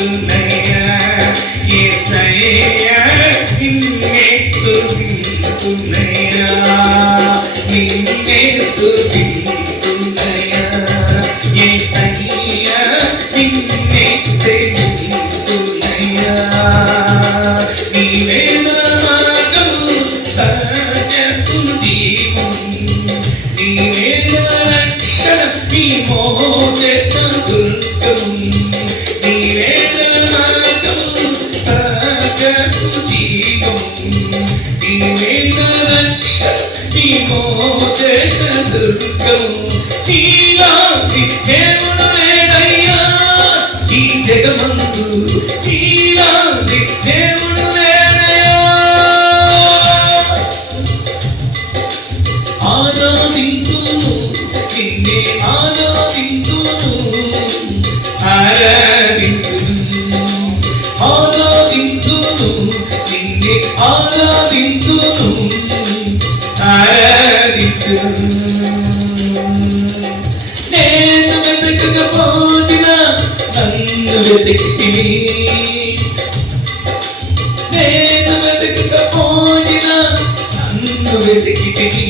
స్తుతింతునయ్యా యేసయ్యా నిన్నే స్తుతింతునయ్యా నిన్నే స్తుతింతునయ్యా యేసయ్యా నిన్నే స్తుతింతునయ్యా నీవే నా మార్గము సత్యము జీవము నీవే నా రక్షణ నీ మోక్ష దుర్గము నీవే నా మార్గము సత్యము జీవము నీవే నా రక్షణ నీ మోక్ష దుర్గము నీలాంటి దేవుడు లేడయ్యా ఈ జగమందు నీలాంటి దేవుడు లేడయ్యా ఆరాధింతును నిన్నే ఆరాధింతును ఆరాధింతును ఆరాధింతును నిన్నే ఆరాధింతును ఆరాధింతును నేను వెతకకపోయినా నన్ను వెతికితివి నేను వెతకకపోయినా నన్ను వెతికితివి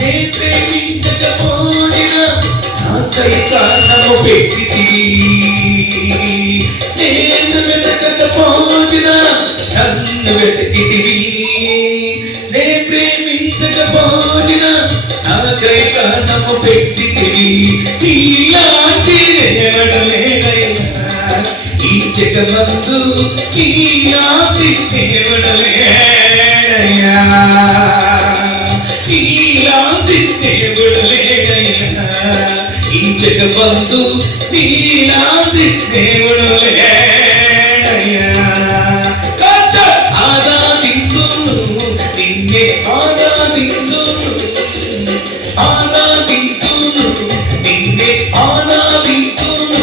నేను ప్రేమించకపోయినా నాకై కారణము పెట్టితివి నేను వెతకకపోయినా నన్ను వెతికితివి నేను ప్రేమించకపోయినా నాకై కారణము పెట్టితివి నీలాంటి దేవుడు లేడయ్యా ఈ జగమందు నీలాంటి దేవుడు లేడయ్యా నీలాంటి దేవుడు లేడయ్యా ఈ జగమందు నీలాంటి దేవుడు లేడయ్యా ఆరాధింతును నిన్నే ఆరాధింతును ఆరాధింతును నిన్నే ఆరాధింతును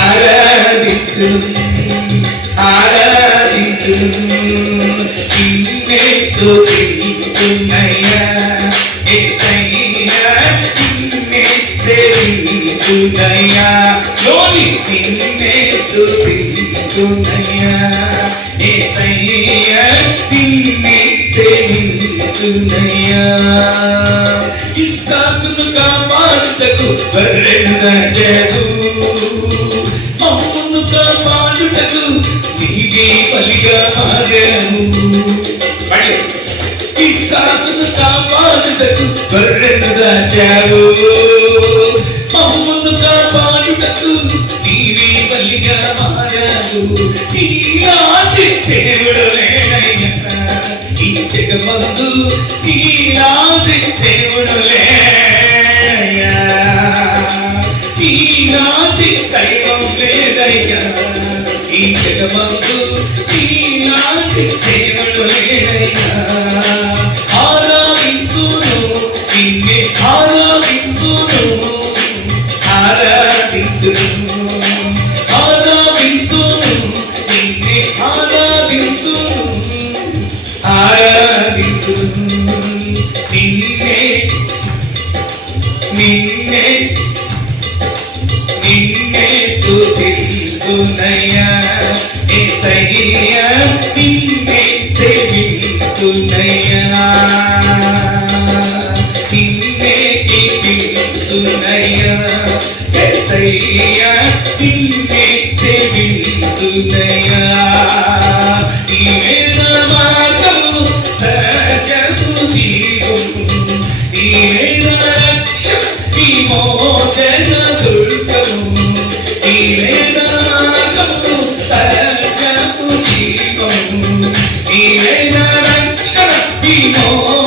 ఆరాధింతును ఆరాధింతును నిన్నే స్తుతింతునయ్యా యేసయ్యా నిన్నే సేవింతునయ్యా యోని నిన్నే స్తుతింతునయ్యా యేసయ్యా నిన్నే సేవింతునయ్యా ఇస్సాకును కాపాడుటకు బర్రెను దాచావు మమ్మును కాపాడుటకు నీవే బలిగా మారావు ఇస్సాకును కాపాడుటకు బర్రెను దాచావు మమ్మును కాపాడుటకు నీవే బలిగా మారావు నీలాంటి దేవుడు లేడయ్యా ఈ జగమందు నీలాంటి దేవుడు లేడయ్యా నీలాంటి దైవం లేదయ్యా ఈ జగమందు నీలాంటి దేవుడు లేడయ్యా ఆరాధింతును నిన్నే ఆరాధింతును ఆరాధింతును ఆరాధింతును నిన్నే ఆరాధింతును ఆరాధింతును నిన్నే నిన్నే నిన్నే స్తుతింతునయ్యా యేసయ్యా నిన్నే సేవింతునయ్యా నిన్నే కీర్తింతునయ్యా యేసయ్యా నిన్నే సేవింతునయ్యా నీవే నా మార్గము సత్యము జీవము నీవే నా రక్షణ నీ మోక్ష దుర్గము నీవే నా మార్గము సత్యము జీవము నీవే నా రక్షణ నీ మోక్ష